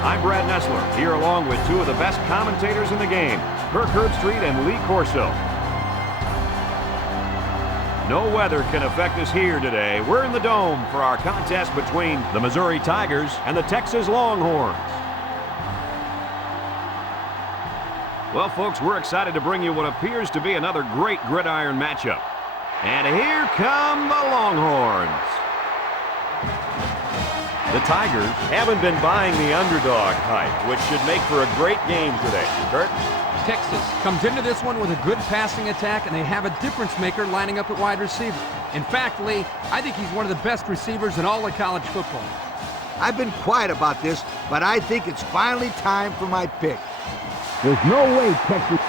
I'm Brad Nessler, here along with two of the best commentators in the game, Kirk Herbstreit and Lee Corso. No weather can affect us here today. We're in the Dome for our contest between the Missouri Tigers and the Texas Longhorns. Well, folks, we're excited to bring you what appears to be another great gridiron matchup. And here come the Longhorns. The Tigers haven't been buying the underdog hype, which should make for a great game today. Kurt? Texas comes into this one with a good passing attack, and they have a difference maker lining up at wide receiver. In fact, Lee, I think he's one of the best receivers in all of college football. I've been quiet about this, but I think it's finally time for my pick. There's no way Texas...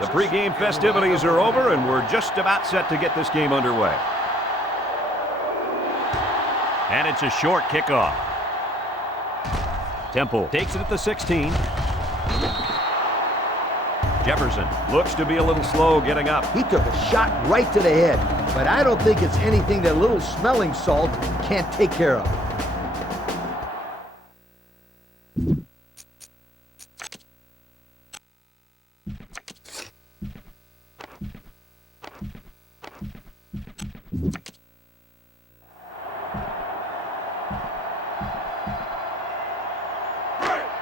The pregame festivities are over, and we're just about set to get this game underway. And it's a short kickoff. Temple takes it at the 16. Jefferson looks to be a little slow getting up. He took a shot right to the head, but I don't think it's anything that a little smelling salt can't take care of.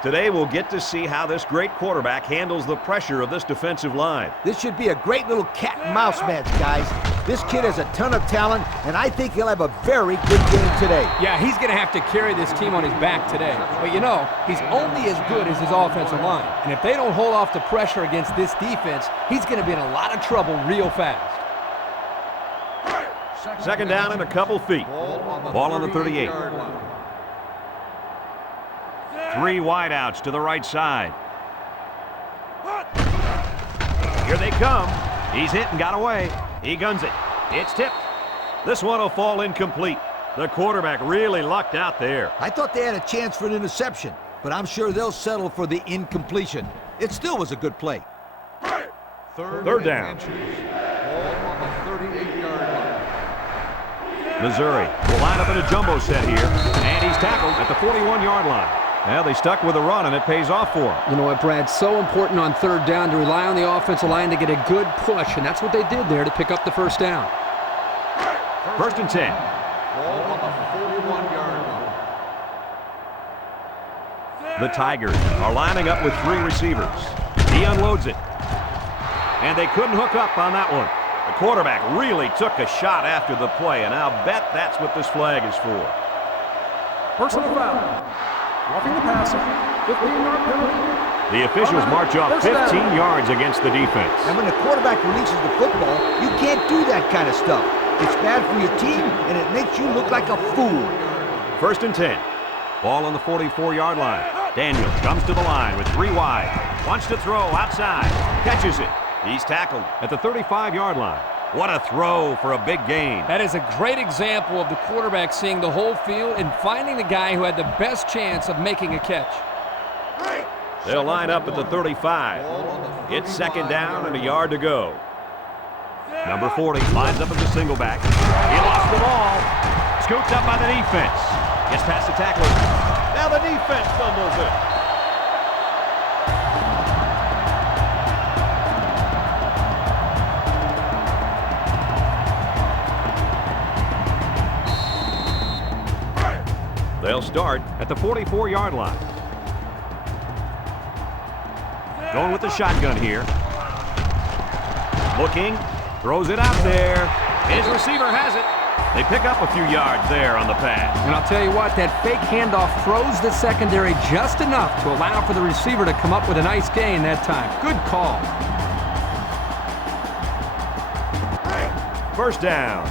Today we'll get to see how this great quarterback handles the pressure of this defensive line. This should be a great little cat and mouse match, guys. This kid has a ton of talent, and I think he'll have a very good game today. Yeah, he's going to have to carry this team on his back today. But you know, he's only as good as his offensive line. And if they don't hold off the pressure against this defense, he's going to be in a lot of trouble real fast. Second down and a couple feet. Ball on the 38. Three wideouts to the right side. Here they come. He's hit and got away. He guns it. It's tipped. This one will fall incomplete. The quarterback really lucked out there. I thought they had a chance for an interception, but I'm sure they'll settle for the incompletion. It still was a good play. Third down. Ball on the 38-yard line. Missouri will line up in a jumbo set here, and he's tackled at the 41-yard line. Well, they stuck with the run, and it pays off for them. You know what, Brad? So important on third down to rely on the offensive line to get a good push, and that's what they did there to pick up the first down. First and 10. Ball on the 41-yard line. The Tigers are lining up with three receivers. He unloads it. And they couldn't hook up on that one. The quarterback really took a shot after the play, and I'll bet that's what this flag is for. Personal foul. Roughing the passer. 15-yard penalty. The officials march off 15 yards against the defense. And when the quarterback releases the football, you can't do that kind of stuff. It's bad for your team, and it makes you look like a fool. First and 10. Ball on the 44-yard line. Daniel comes to the line with three wide. Wants to throw outside. Catches it. He's tackled at the 35-yard line. What a throw for a big gain. That is a great example of the quarterback seeing the whole field and finding the guy who had the best chance of making a catch. They'll line up at the 35. It's second down and a yard to go. Number 40 lines up as a single back. He lost the ball. Scooped up by the defense. Gets past the tackler. Now the defense fumbles it. They'll start at the 44-yard line. Going with the shotgun here. Looking, throws it out there. His receiver has it. They pick up a few yards there on the pass. And I'll tell you what, that fake handoff froze the secondary just enough to allow for the receiver to come up with a nice gain that time. Good call. First down.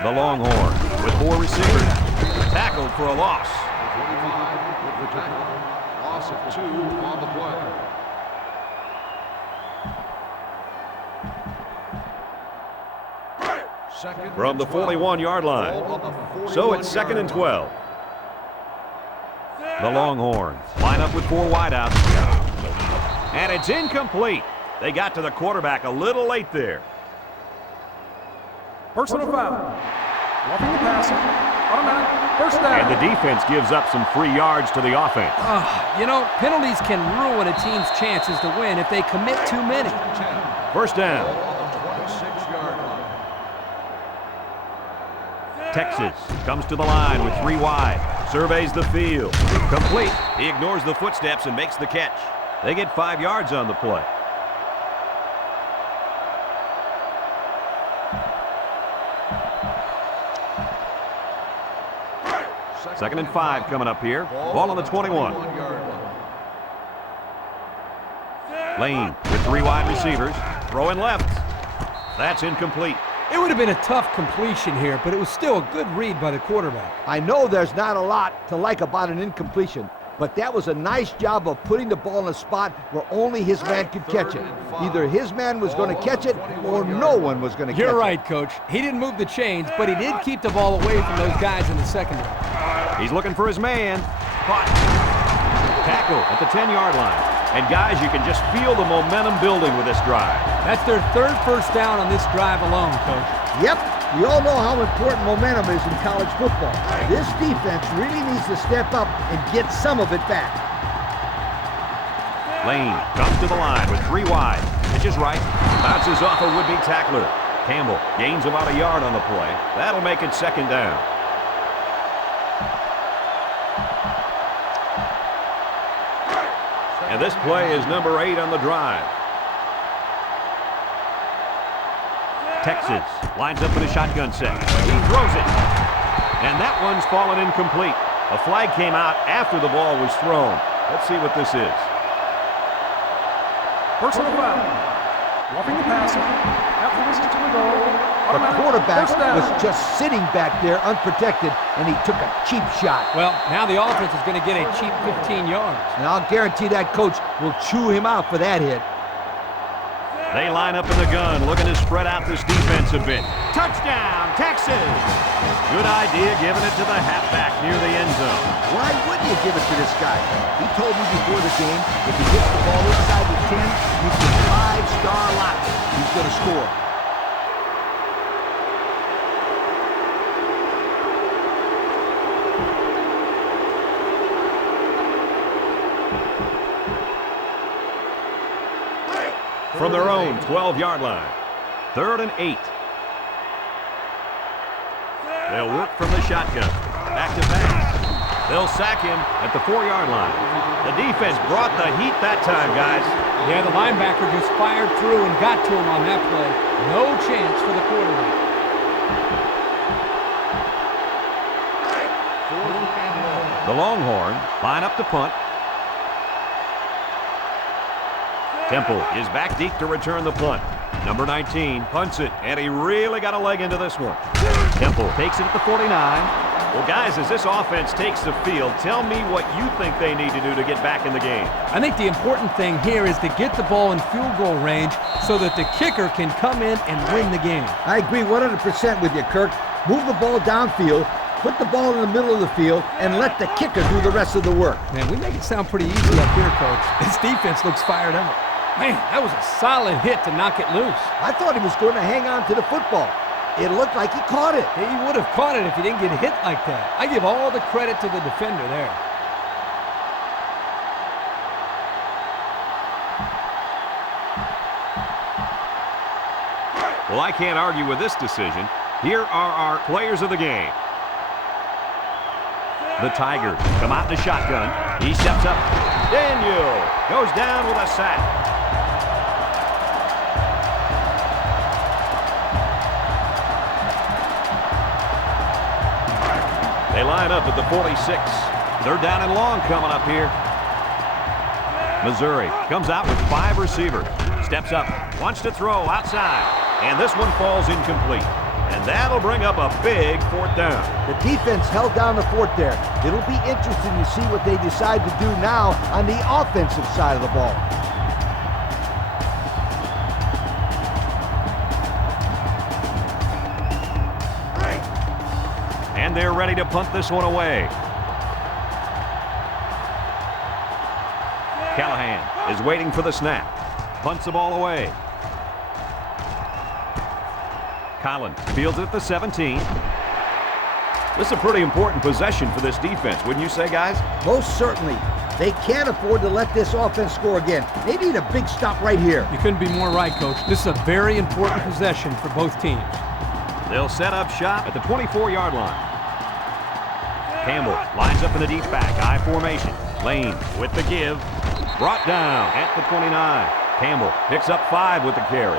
The Longhorns with four receivers. Tackled for a loss. 25 with the tackle. Loss of 2 on the play. from the 41-yard line. So it's 2nd and 12. The Longhorns line up with 4 wideouts. And it's incomplete. They got to the quarterback a little late there. Personal foul. Roughing the passer. Automatic. First down. And the defense gives up some free yards to the offense. You know, penalties can ruin a team's chances to win if they commit too many. First down. Texas comes to the line with 3 wide. Surveys the field. Complete. He ignores the footsteps and makes the catch. They get 5 yards on the play. Second and 5 coming up here. Ball on the 21. Lane with 3 wide receivers. Throwing left. That's incomplete. It would have been a tough completion here, but it was still a good read by the quarterback. I know there's not a lot to like about an incompletion, but that was a nice job of putting the ball in a spot where only his man could catch it. Either his man was going to catch it or no one was going to catch it. You're right, Coach. He didn't move the chains, but he did keep the ball away from those guys in the secondary. He's looking for his man. Caught. Tackle at the 10-yard line. And guys, you can just feel the momentum building with this drive. That's their 3rd first down on this drive alone, Coach. Yep, we all know how important momentum is in college football. This defense really needs to step up and get some of it back. Lane comes to the line with 3 wide. Pitches right. Bounces off a would-be tackler. Campbell gains about a yard on the play. That'll make it 2nd down. And this play is number 8 on the drive. Texas lines up in a shotgun set. He throws it. And that one's fallen incomplete. A flag came out after the ball was thrown. Let's see what this is. Personal foul. Roughing the passer. After this is to the goal. The quarterback was just sitting back there unprotected, and he took a cheap shot. Well, now the offense is going to get a cheap 15 yards. And I'll guarantee that coach will chew him out for that hit. They line up in the gun, looking to spread out this defense a bit. Touchdown, Texas! Good idea giving it to the halfback near the end zone. Why wouldn't you give it to this guy? He told me before the game, if he gets the ball inside the 10, you can 5-star lock it. He's going to score. From their own 12-yard line. 3rd and 8. They'll work from the shotgun. Back to pass. They'll sack him at the 4-yard line. The defense brought the heat that time, guys. Yeah, the linebacker just fired through and got to him on that play. No chance for the quarterback. The Longhorn line up to punt. Temple is back deep to return the punt. Number 19 punts it, and he really got a leg into this one. Temple takes it at the 49. Well, guys, as this offense takes the field, tell me what you think they need to do to get back in the game. I think the important thing here is to get the ball in field goal range so that the kicker can come in and win the game. I agree 100% with you, Kirk. Move the ball downfield, put the ball in the middle of the field, and let the kicker do the rest of the work. Man, we make it sound pretty easy up here, Coach. This defense looks fired up. Man, that was a solid hit to knock it loose. I thought he was going to hang on to the football. It looked like he caught it. He would have caught it if he didn't get hit like that. I give all the credit to the defender there. Well, I can't argue with this decision. Here are our players of the game. The Tigers come out in the shotgun. He steps up. Daniel goes down with a sack. They line up at the 46. 3rd down and long coming up here. Missouri comes out with 5 receivers. Steps up, wants to throw outside. And this one falls incomplete. And that'll bring up a big 4th down. The defense held down the fort there. It'll be interesting to see what they decide to do now on the offensive side of the ball. they're ready to punt this one away. Callahan is waiting for the snap. Punts the ball away. Collins fields it at the 17. This is a pretty important possession for this defense, wouldn't you say, guys? Most certainly. They can't afford to let this offense score again. They need a big stop right here. You couldn't be more right, Coach. This is a very important possession for both teams. They'll set up shop at the 24-yard line. Campbell lines up in the deep back, I formation. Lane with the give. Brought down at the 29. Campbell picks up 5 with the carry.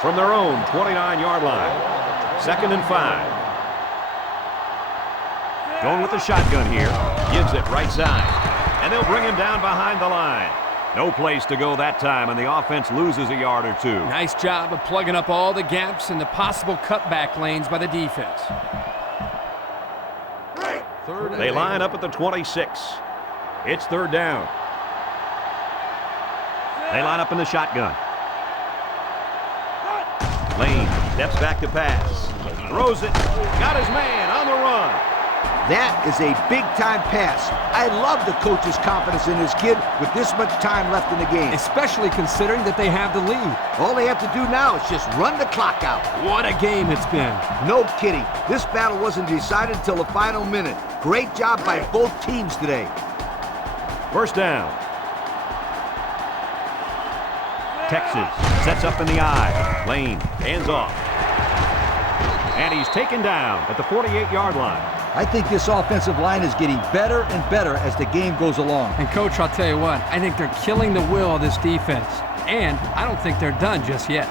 From their own 29-yard line. 2nd and 5. Going with the shotgun here. Gives it right side. And they'll bring him down behind the line. No place to go that time, and the offense loses a yard or two. Nice job of plugging up all the gaps and the possible cutback lanes by the defense. They line up at the 26. It's 3rd down. They line up in the shotgun. Lane steps back to pass. Throws it. Got his man on the run. That is a big-time pass. I love the coach's confidence in his kid with this much time left in the game. Especially considering that they have the lead. All they have to do now is just run the clock out. What a game it's been. No kidding. This battle wasn't decided until the final minute. Great job by both teams today. 1st down. Texas sets up in the eye. Lane hands off. And he's taken down at the 48-yard line. I think this offensive line is getting better and better as the game goes along. And, Coach, I'll tell you what, I think they're killing the will of this defense. And I don't think they're done just yet.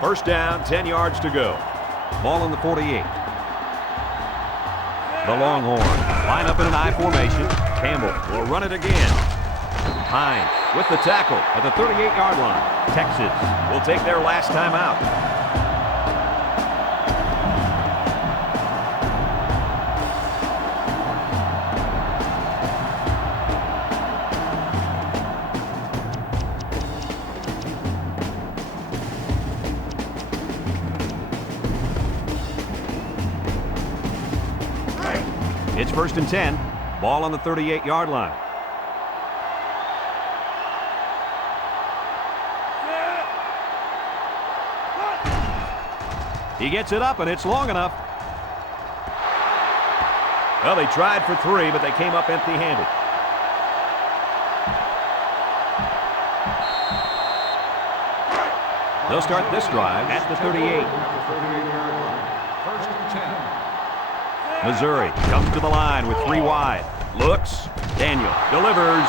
1st down, 10 yards to go. Ball on the 48. The Longhorns line up in an I formation. Campbell will run it again. Hines with the tackle at the 38-yard line. Texas will take their last time out. It's 1st and 10. Ball on the 38-yard line. He gets it up, and it's long enough. Well, they tried for 3, but they came up empty-handed. They'll start this drive at the 38. 1st and 10. Missouri comes to the line with 3 wide. Looks. Daniel delivers.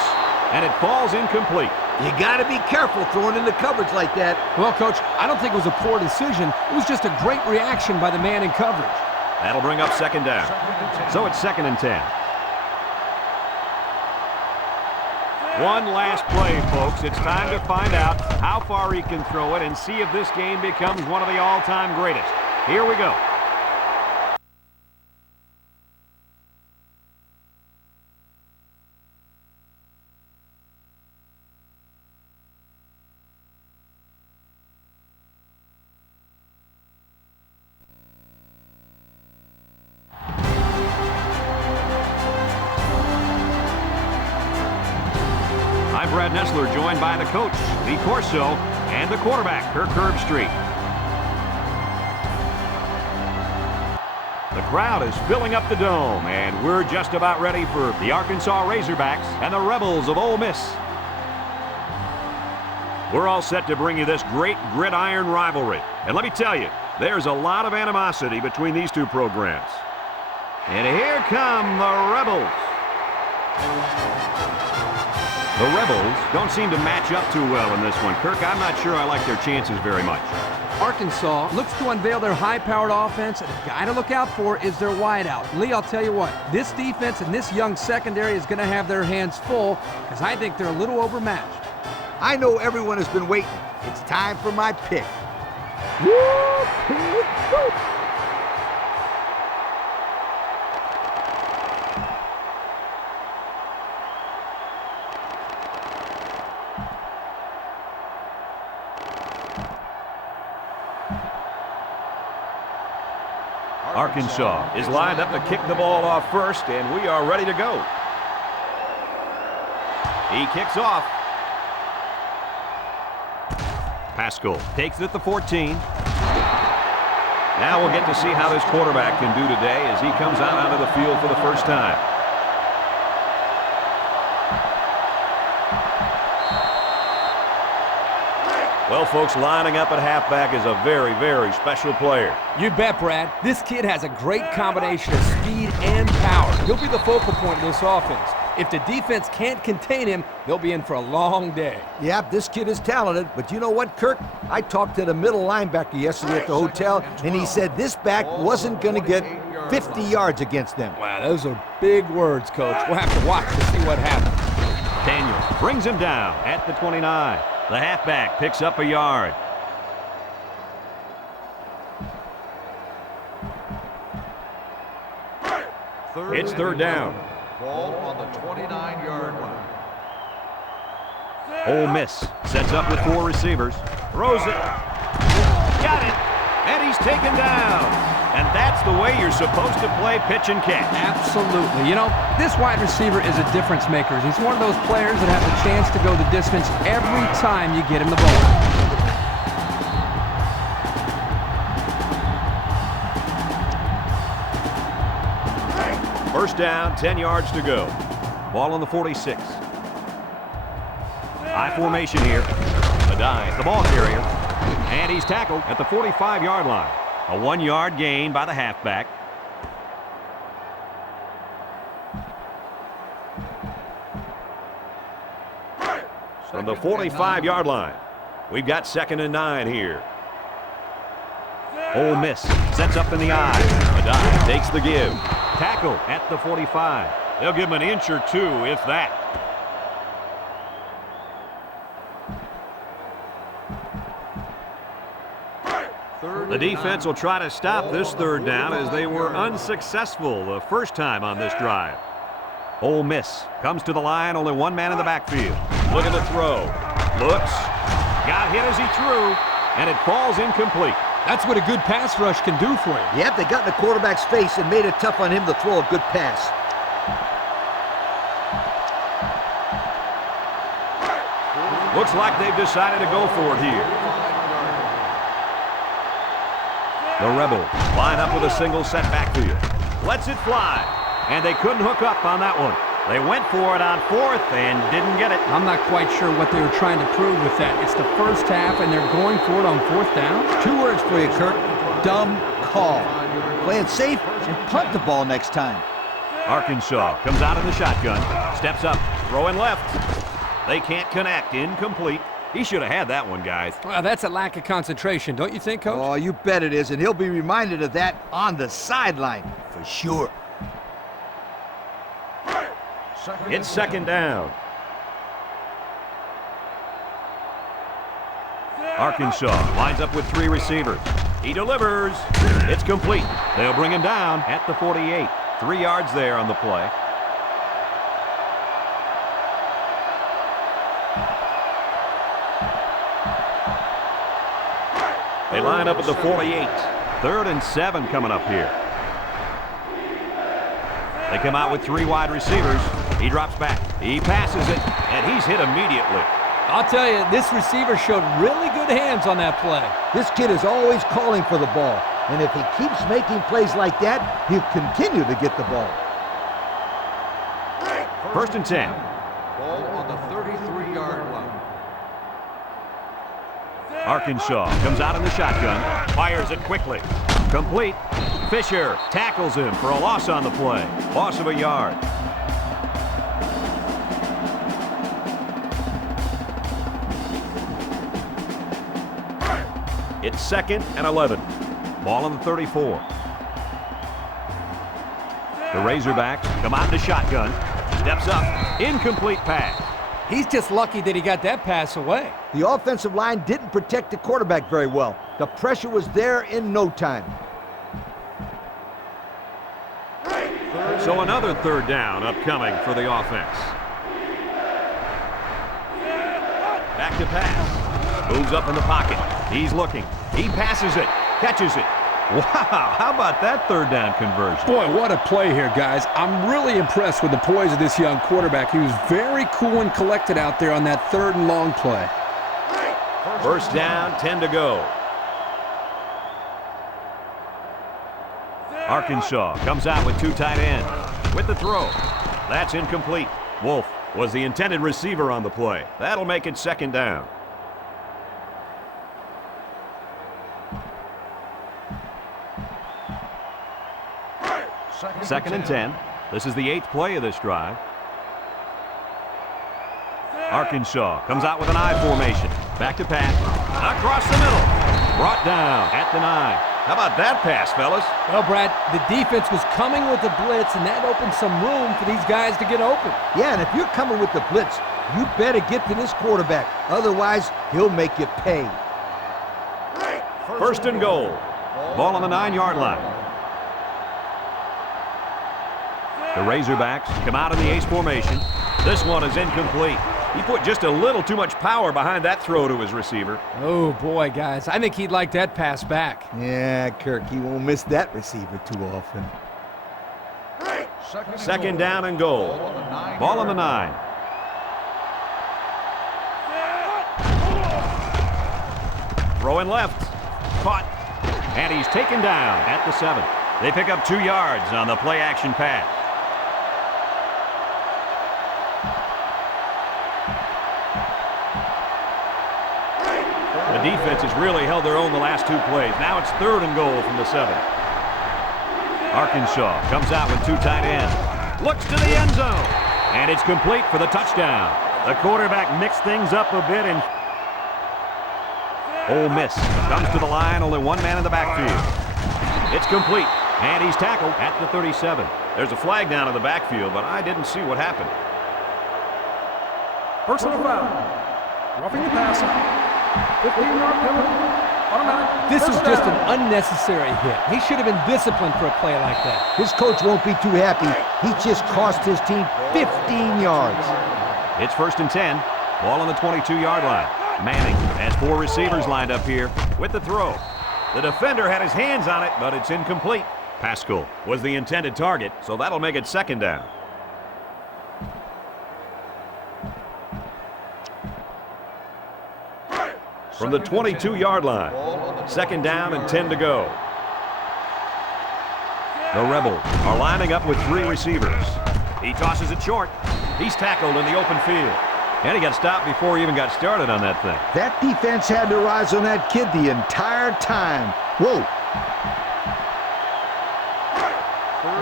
And it falls incomplete. You got to be careful throwing in the coverage like that. Well, Coach, I don't think it was a poor decision. It was just a great reaction by the man in coverage. That'll bring up 2nd down. So it's 2nd and 10. One last play, folks. It's time to find out how far he can throw it and see if this game becomes one of the all-time greatest. Here we go. I'm Brad Nessler, joined by the coach, Lee Corso, and the quarterback, Kirk Herbstreit. The crowd is filling up the dome, and we're just about ready for the Arkansas Razorbacks and the Rebels of Ole Miss. We're all set to bring you this great gridiron rivalry. And let me tell you, there's a lot of animosity between these two programs. And here come the Rebels. The Rebels don't seem to match up too well in this one. Kirk, I'm not sure I like their chances very much. Arkansas looks to unveil their high-powered offense, and the guy to look out for is their wideout. Lee, I'll tell you what, this defense and this young secondary is going to have their hands full because I think they're a little overmatched. I know everyone has been waiting. It's time for my pick. Arkansas is lined up to kick the ball off first, and we are ready to go. He kicks off. Pascal takes it at the 14. Now we'll get to see how this quarterback can do today as he comes out onto the field for the first time. Well, folks, lining up at halfback is a very, very special player. You bet, Brad. This kid has a great combination of speed and power. He'll be the focal point of this offense. If the defense can't contain him, they'll be in for a long day. Yep, this kid is talented, but you know what, Kirk? I talked to the middle linebacker yesterday at the hotel, and he said this back wasn't going to get 50 yards against them. Wow, those are big words, Coach. We'll have to watch to see what happens. Daniel brings him down at the 29. The halfback picks up a yard. It's third down. Ball on the 29-yard line. Ole Miss sets up with 4 receivers. Throws it. Got it. And he's taken down. And that's the way you're supposed to play pitch and catch. Absolutely. You know, this wide receiver is a difference maker. He's one of those players that has a chance to go the distance every time you get him the ball. First down, 10 yards to go. Ball on the 46. High formation here. A dive, the ball carrier. And he's tackled at the 45-yard line. A 1-yard gain by the halfback. From the 45-yard line, we've got 2nd and 9 here. Ole Miss sets up in the eye. A dive takes the give. Tackle at the 45. They'll give him an inch or two, if that. The defense will try to stop this third down as they were unsuccessful the first time on this drive. Ole Miss comes to the line, only one man in the backfield. Look at the throw. Looks. Got hit as he threw, and it falls incomplete. That's what a good pass rush can do for you. Yep, they got in the quarterback's face and made it tough on him to throw a good pass. Looks like they've decided to go for it here. The Rebels line up with a single set backfield. Lets it fly. And they couldn't hook up on that one. They went for it on 4th and didn't get it. I'm not quite sure what they were trying to prove with that. It's the first half, and they're going for it on 4th down. 2 words for you, Kirk. Dumb call. Play it safe and punt the ball next time. Arkansas comes out in the shotgun. Steps up. Throwing left. They can't connect. Incomplete. He should have had that one, guys. Well, that's a lack of concentration, don't you think, Coach? Oh, you bet it is, and he'll be reminded of that on the sideline for sure. It's 2nd down. Arkansas lines up with 3 receivers. He delivers. It's complete. They'll bring him down at the 48. 3 yards there on the play. They line up at the 48. 3rd and 7 coming up here. They come out with 3 wide receivers. He drops back. He passes it, and he's hit immediately. I'll tell you, this receiver showed really good hands on that play. This kid is always calling for the ball, and if he keeps making plays like that, he'll continue to get the ball. 1st and 10. Ball on the 33-yard line. Arkansas comes out in the shotgun, fires it quickly. Complete. Fisher tackles him for a loss on the play. Loss of a yard. It's 2nd and 11. Ball on the 34. The Razorbacks come out in the shotgun. Steps up. Incomplete pass. He's just lucky that he got that pass away. The offensive line didn't protect the quarterback very well. The pressure was there in no time. So another 3rd down upcoming for the offense. Back to pass. Moves up in the pocket. He's looking. He passes it. Catches it. Wow, how about that third down conversion? Boy, what a play here, guys. I'm really impressed with the poise of this young quarterback. He was very cool and collected out there on that 3rd and long play. First down, 10 to go. Arkansas comes out with 2 tight ends. With the throw. That's incomplete. Wolf was the intended receiver on the play. That'll make it 2nd down. Second and 10. This is the 8th play of this drive. Arkansas comes out with an I formation. Back to pass. Across the middle. Brought down at the 9. How about that pass, fellas? Well, Brad, the defense was coming with the blitz, and that opened some room for these guys to get open. Yeah, and if you're coming with the blitz, you better get to this quarterback. Otherwise, he'll make you pay. First and goal. Ball on the 9-yard line. The Razorbacks come out in the ace formation. This one is incomplete. He put just a little too much power behind that throw to his receiver. Oh, boy, guys. I think he'd like that pass back. Yeah, Kirk, he won't miss that receiver too often. Second down and goal. Ball on the 9. Throwing left. Caught. And he's taken down at the 7. They pick up 2 yards on the play-action pass. The defense has really held their own the last 2 plays. Now it's 3rd and goal from the 7. Arkansas comes out with 2 tight ends. Looks to the end zone. And it's complete for the touchdown. The quarterback mixed things up a bit, and Ole Miss comes to the line. Only 1 man in the backfield. It's complete. And he's tackled at the 37. There's a flag down in the backfield, but I didn't see what happened. Personal foul. Roughing the passer. 15-yard penalty. Automatic. This is just an unnecessary hit. He should have been disciplined for a play like that. His coach won't be too happy. He just cost his team 15 yards. It's 1st and 10. Ball on the 22-yard line. Manning has 4 receivers lined up here with the throw. The defender had his hands on it, but it's incomplete. Pascal was the intended target, so that'll make it 2nd down. From the 22-yard line, 2nd down and 10 to go. The Rebels are lining up with 3 receivers. He tosses it short. He's tackled in the open field. And he got stopped before he even got started on that thing. That defense had their eyes on that kid the entire time. Whoa.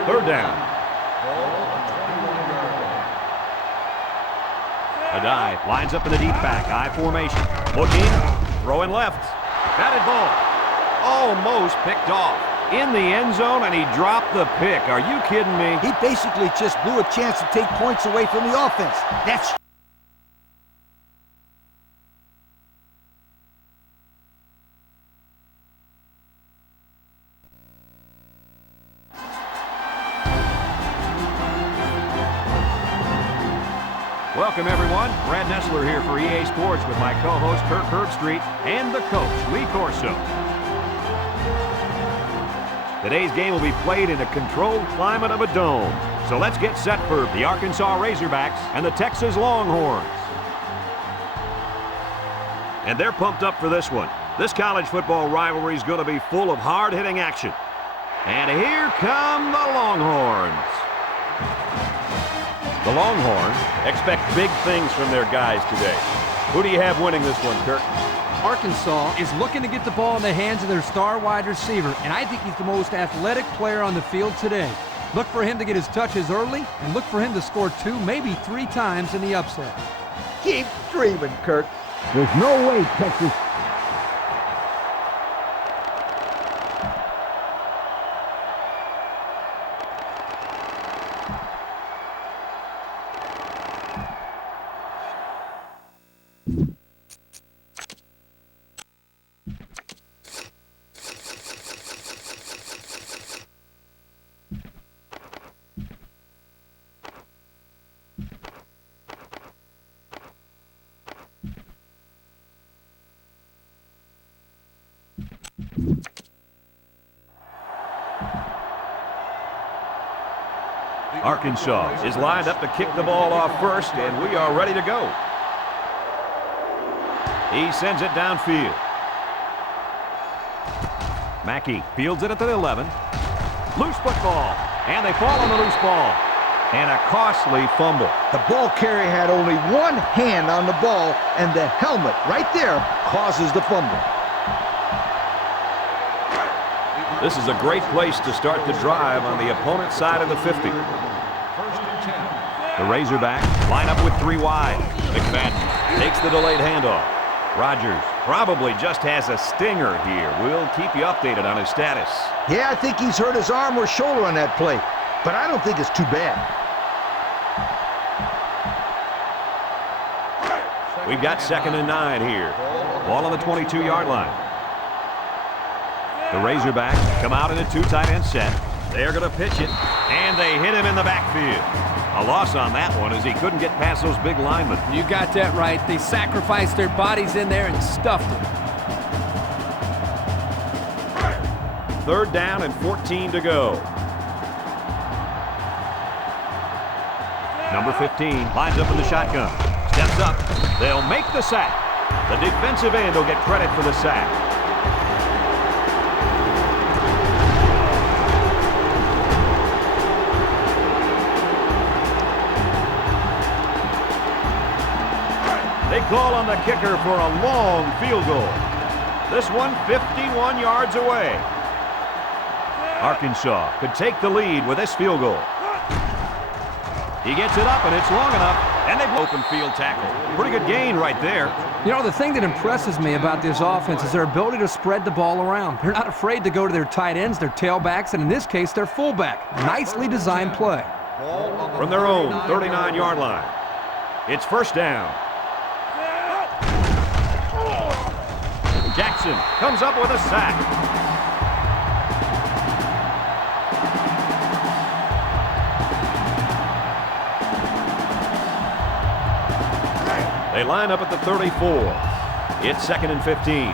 3rd down. Adai lines up in the deep back, I formation. Looking, throwing left. Batted ball. Almost picked off. In the end zone, and he dropped the pick. Are you kidding me? He basically just blew a chance to take points away from the offense. That's... Welcome, everyone. Brad Nessler here for EA Sports with my co-host Kirk Herbstreit and the coach, Lee Corso. Today's game will be played in a controlled climate of a dome. So let's get set for the Arkansas Razorbacks and the Texas Longhorns. And they're pumped up for this one. This college football rivalry is going to be full of hard-hitting action. And here come the Longhorns. The Longhorns expect big things from their guys today. Who do you have winning this one, Kirk? Arkansas is looking to get the ball in the hands of their star wide receiver, and I think he's the most athletic player on the field today. Look for him to get his touches early, and look for him to score 2, maybe 3 times in the upset. Keep dreaming, Kirk. There's no way Texas... Arkansas is lined up to kick the ball off first, and we are ready to go. He sends it downfield. Mackey fields it at the 11. Loose football, and they fall on the loose ball. And a costly fumble. The ball carrier had only one hand on the ball, and the helmet right there causes the fumble. This is a great place to start the drive on the opponent's side of the 50. The Razorbacks line up with 3 wide. McFadden takes the delayed handoff. Rogers probably just has a stinger here. We'll keep you updated on his status. Yeah, I think he's hurt his arm or shoulder on that play, but I don't think it's too bad. We've got 2nd and 9 here. Ball on the 22-yard line. The Razorbacks come out in a 2 tight end set. They're going to pitch it, and they hit him in the backfield. A loss on that one as he couldn't get past those big linemen. You got that right. They sacrificed their bodies in there and stuffed it. 3rd down and 14 to go. Number 15 lines up in the shotgun. Steps up. They'll make the sack. The defensive end will get credit for the sack. They call on the kicker for a long field goal. This one 51 yards away. Arkansas could take the lead with this field goal. He gets it up, and it's long enough, and they've open field tackle. Pretty good gain right there. You know, the thing that impresses me about this offense is their ability to spread the ball around. They're not afraid to go to their tight ends, their tailbacks, and in this case, their fullback. Nicely designed play. From their own 39-yard line, it's 1st down. Jackson comes up with a sack. They line up at the 34. It's 2nd and 15.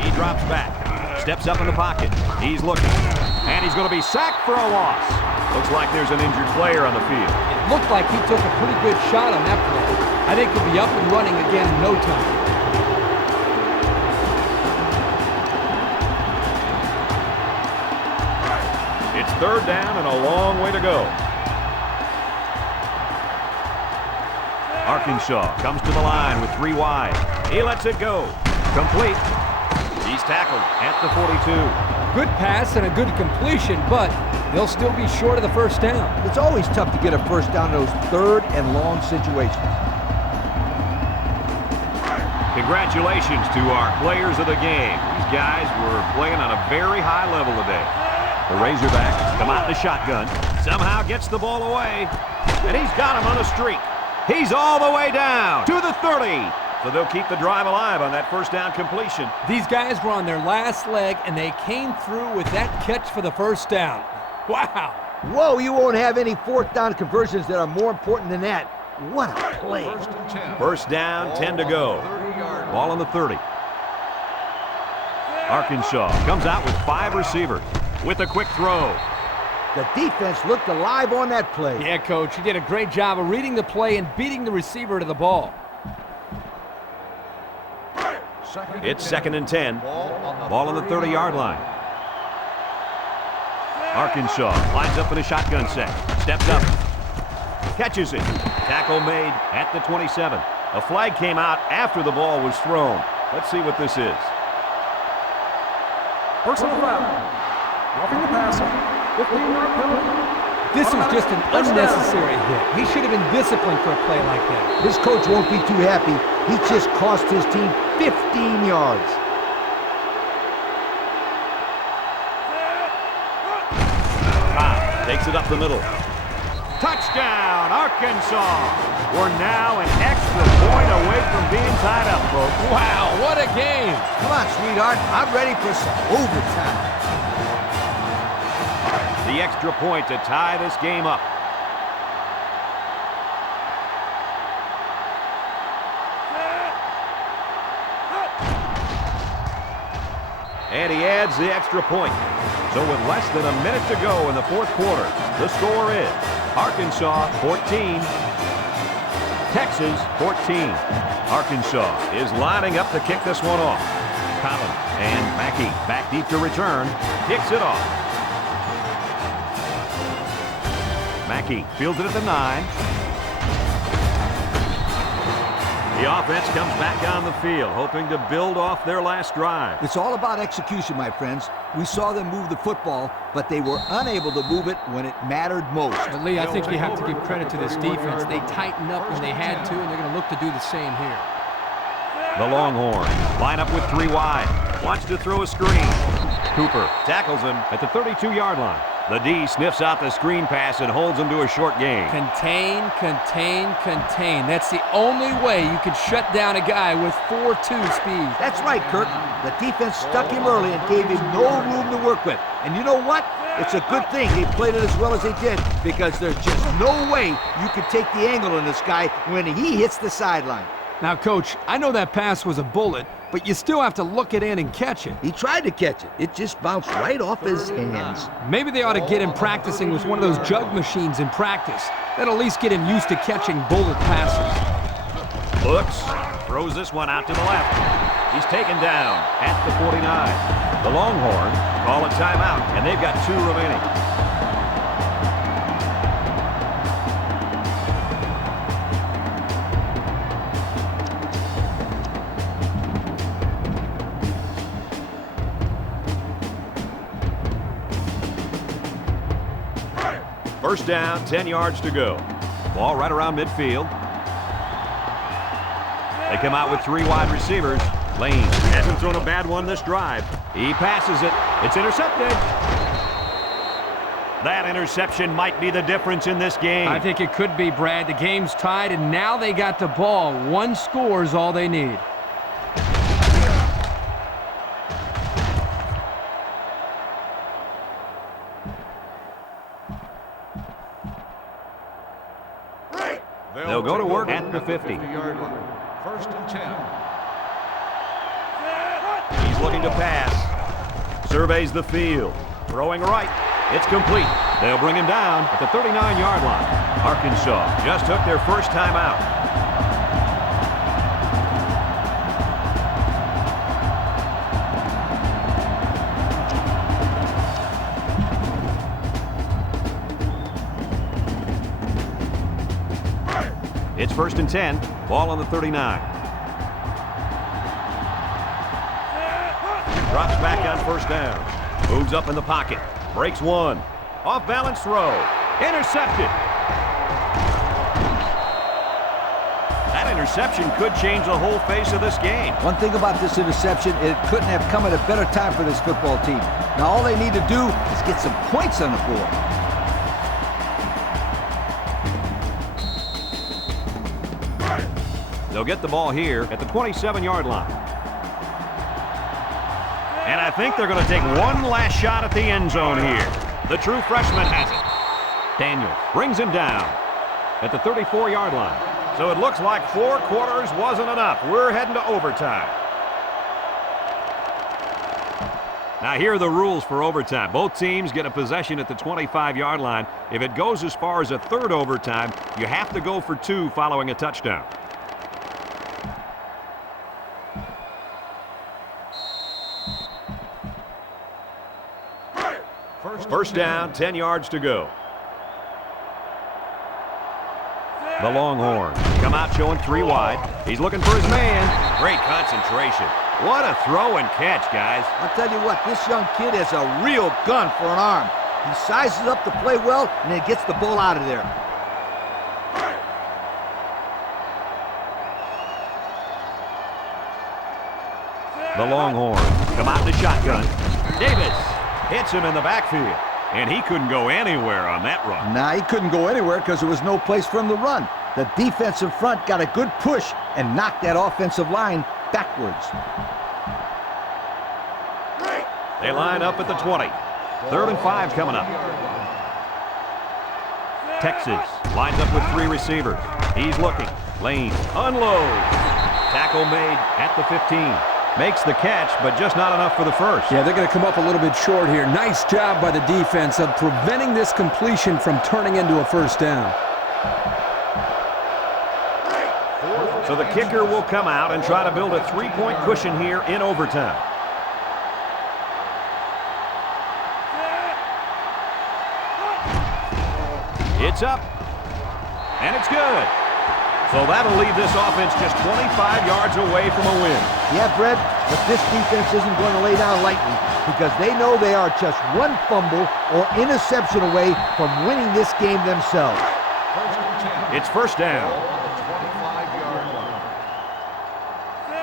He drops back, steps up in the pocket. He's looking, and he's going to be sacked for a loss. Looks like there's an injured player on the field. It looked like he took a pretty good shot on that play. I think he'll be up and running again in no time. It's 3rd down and a long way to go. Arkansas comes to the line with 3 wide. He lets it go. Complete. He's tackled at the 42. Good pass and a good completion, but they'll still be short of the 1st down. It's always tough to get a 1st down in those 3rd and long situations. Congratulations to our players of the game. These guys were playing on a very high level today. The Razorbacks come out in the shotgun. Somehow gets the ball away, and he's got him on a streak. He's all the way down to the 30. So they'll keep the drive alive on that 1st down completion. These guys were on their last leg, and they came through with that catch for the 1st down. Wow. Whoa, you won't have any 4th down conversions that are more important than that. What a play. 1st down, 10 to go. Ball on the 30. Arkansas comes out with 5 receivers with a quick throw. The defense looked alive on that play. Yeah, Coach, you did a great job of reading the play and beating the receiver to the ball. It's 2nd and 10. Ball on the 30-yard line. Arkansas lines up in a shotgun set. Steps up. Catches it. Tackle made at the 27. A flag came out after the ball was thrown. Let's see what this is. Personal foul. Roughing the passer. 15-yard penalty. This was just an unnecessary hit. He should have been disciplined for a play like that. His coach won't be too happy. He just cost his team 15 yards. Takes it up the middle. Touchdown, Arkansas. We're now an extra point away from being tied up, folks. Wow, what a game. Come on, sweetheart. I'm ready for some overtime. The extra point to tie this game up. And he adds the extra point. So with less than a minute to go in the fourth quarter, the score is Arkansas 14, Texas 14. Arkansas is lining up to kick this one off. Collins and Mackey back deep to return. Kicks it off. Mackey fields it at the 9. The offense comes back on the field, hoping to build off their last drive. It's all about execution, my friends. We saw them move the football, but they were unable to move it when it mattered most. But Lee, I think you have to give credit to this defense. They tightened up when they had to, and they're going to look to do the same here. The Longhorns line up with 3 wide. Wants to throw a screen. Cooper tackles him at the 32-yard line. The D sniffs out the screen pass and holds him to a short gain. Contain, contain, contain. That's the only way you can shut down a guy with 4.2 speed. That's right, Kirk. The defense stuck him early and gave him no room to work with. And you know what? It's a good thing they played it as well as they did, because there's just no way you could take the angle on this guy when he hits the sideline. Now, Coach, I know that pass was a bullet, but you still have to look it in and catch it. He tried to catch it. It just bounced right off his hands. Maybe they ought to get him practicing with one of those jug machines in practice. That'll at least get him used to catching bullet passes. Looks, throws this one out to the left. He's taken down at the 49. The Longhorns call a timeout, and they've got 2 remaining. First down, 10 yards to go. Ball right around midfield. They come out with 3 wide receivers. Lane hasn't thrown a bad one this drive. He passes it. It's intercepted. That interception might be the difference in this game. I think it could be, Brad. The game's tied, and now they got the ball. 1 score is all they need. They'll go to work at the 50. 50-yard line. First and 10. He's looking to pass. Surveys the field. Throwing right. It's complete. They'll bring him down at the 39-yard line. Arkansas just took their first time out. It's first and 10. Ball on the 39. Drops back on first down. Moves up in the pocket. Breaks one. Off-balance throw. Intercepted. That interception could change the whole face of this game. One thing about this interception, it couldn't have come at a better time for this football team. Now all they need to do is get some points on the board. They'll get the ball here at the 27-yard line. And I think they're going to take one last shot at the end zone here. The true freshman has it. Daniel brings him down at the 34-yard line. So it looks like 4 quarters wasn't enough. We're heading to overtime. Now here are the rules for overtime. Both teams get a possession at the 25-yard line. If it goes as far as a 3rd overtime, you have to go for 2 following a touchdown. First down, 10 yards to go. The Longhorns come out showing 3 wide. He's looking for his man. Great concentration. What a throw and catch, guys. I'll tell you what, this young kid has a real gun for an arm. He sizes up to play well, and then gets the ball out of there. The Longhorns come out in the shotgun. Davis hits him in the backfield, and he couldn't go anywhere on that run. Nah, he couldn't go anywhere because there was no place for him to run. The defensive front got a good push and knocked that offensive line backwards. They line up at the 20. 3rd and 5 coming up. Texas lines up with 3 receivers. He's looking. Lane unloads. Tackle made at the 15. Makes the catch, but just not enough for the first. Yeah, they're going to come up a little bit short here. Nice job by the defense of preventing this completion from turning into a first down. So the kicker will come out and try to build a 3-point cushion here in overtime. It's up, and it's good. So that'll leave this offense just 25 yards away from a win. Yeah, Brett, but this defense isn't going to lay down lightly because they know they are just one fumble or interception away from winning this game themselves. It's first down.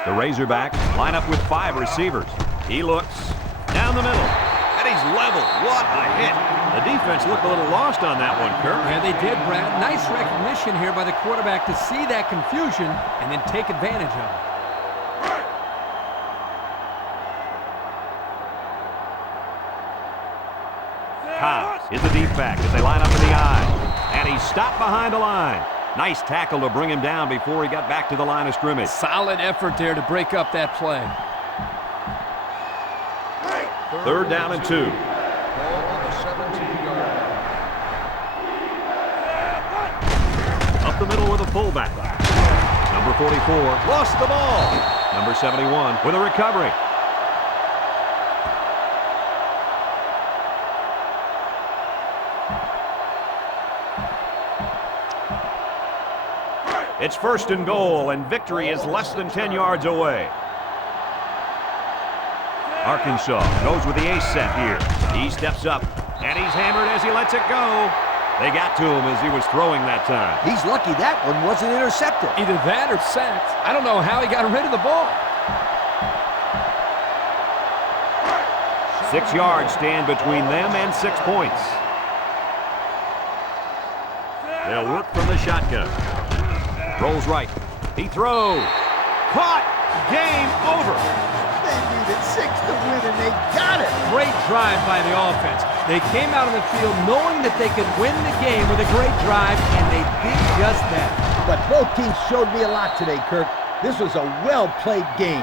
The Razorbacks line up with 5 receivers. He looks down the middle, and he's level. What a hit. The defense looked a little lost on that one, Kirk. Yeah, they did, Brad. Nice recognition here by the quarterback to see that confusion and then take advantage of it. Cobbs is the deep back as they line up in the I. And he's stopped behind the line. Nice tackle to bring him down before he got back to the line of scrimmage. Solid effort there to break up that play. Third down and 2. Ball on the 17-yard line. Up the middle with a fullback. Number 44 lost the ball. Number 71 with a recovery. It's first and goal, and victory is less than 10 yards away. Arkansas goes with the ace set here. He steps up, and he's hammered as he lets it go. They got to him as he was throwing that time. He's lucky that one wasn't intercepted. Either that or sacked. I don't know how he got rid of the ball. 6 yards stand between them and 6 points. They'll work from the shotgun. Rolls right. He throws. Caught. Game over. They needed 6 to win, and they got it. Great drive by the offense. They came out on the field knowing that they could win the game with a great drive, and they did just that. But both teams showed me a lot today, Kirk. This was a well-played game.